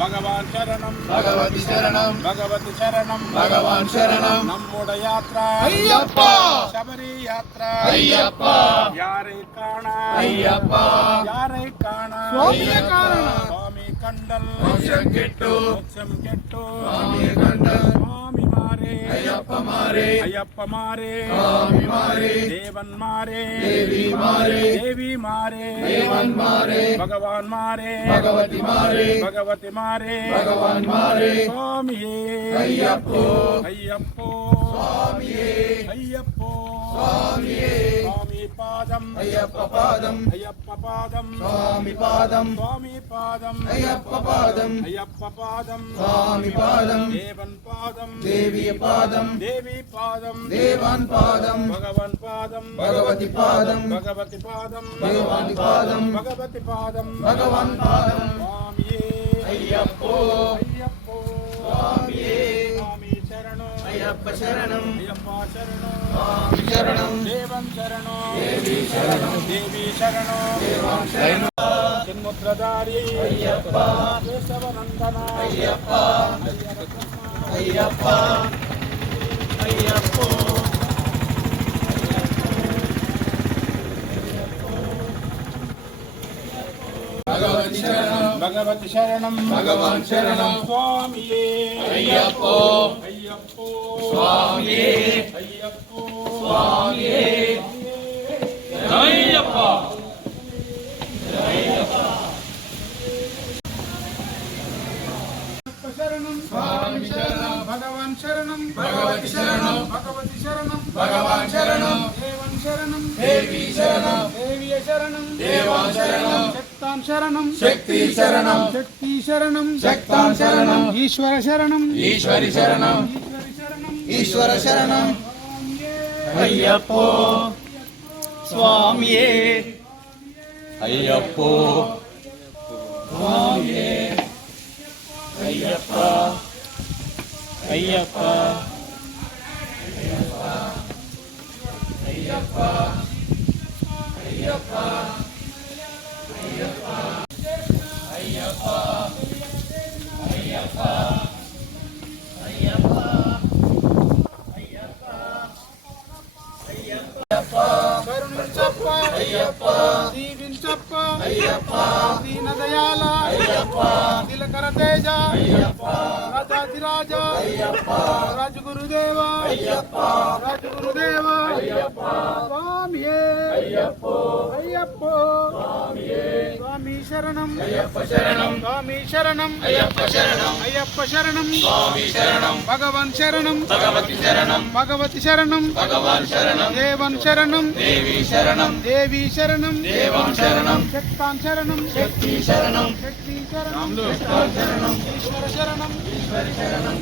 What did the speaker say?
భగవాన్ శరణం భగవతి శరణం భగవతి శరణం భగవాన్ శరణం நம்முட யாத்ரா ஐயப்பா శబరి యాత్ర ஐயப்பா யாரை காண ஐயப்பா யாரை காண சுவாமியே காண சுவாமி கண்டல் மோட்சம் கெட்டு சுவாமியே கண்டல் சுவாமி மாரே ஐயப்ப மாரே ஐயப்ப மாரே சுவாமி மாரே தேவன் மாரே தேவி மாரே தேவி மாரே தேவன் மாரே பகவான் மாரே பகவதி மாரே भगवती मारे भगवान मारे स्वामिये अय्यप्पो अय्यप्पो स्वामिये अय्यप्पो स्वामिये स्वामी पादम अय्यप्प पादम स्वामी पादम अय्यप्प पादम स्वामी पादम देवन पादम देवी पादम देवान पादम भगवान पादम भगवती पादम भगवान पादम भगवान पादम అయ్యప్పో అయ్యప్పో స్వామియే స్వామి శరణం అయ్యప్ప శరణం అయ్యప్ప శరణం స్వామి శరణం దేవం శరణం దేవి శరణం దేవి శరణం దేవం శరణం చిన్ముద్రధారి అయ్యప్ప కేశవనందన అయ్యప్ప అయ్యప్ప అయ్యప్పో भगवती शरणम भगवान शरणम स्वामिये अय्यप्पो अय्यप्पो स्वामिये अय्यप्पो स्वामिये अय्यप्पा अय्यप्पा शरणम स्वामी शरणम भगवान शरणम भगवती शरणम भगवती शरणम भगवान शरणम देवन शरणम देवी शरणम देवी शरणम देवान शरणम शरणम शक्ति शरणम शक्ति शरणम शक्तां शरणम ईश्वर शरणम ईश्वरी शरणम ईश्वर शरणम अय्यप्पो स्वामिये अय्यप्पो स्वामिये अय्यप्पा अय्यप्पा अय्यप्पा अय्यप्पा अय्यप्पा अय्यप्पा अय्यप्पा अय्यप्पा अय्यप्पा करुणिंचप्पा अय्यप्पा दीविंचप्पा अय्यप्पा दीनदयाल अय्यप्पा दिलकर तेज अय्यप्पा राजाधिराज अय्यप्पा राजगुरुदेव अय्यप्पा राजगुरुदेव अय्यप्पा स्वामिये अय्यप्पो अय्यप्पो स्वामिये स्वामी शरणम अय्यप्प शरणम स्वामी शरणम अय्यप्प शरणम अय्यप्प शरणम स्वामी शरणम भगवान शरणम भगवती शरणम भगवती शरणम भगवान शरणम देवन शरणम देवी शरणम देवी शरणम देवान शरणम शक्तां शरणम शक्ति शरणम शक्ति शरणम शरणम ईश्वर शरणम ईश्वरी शरणम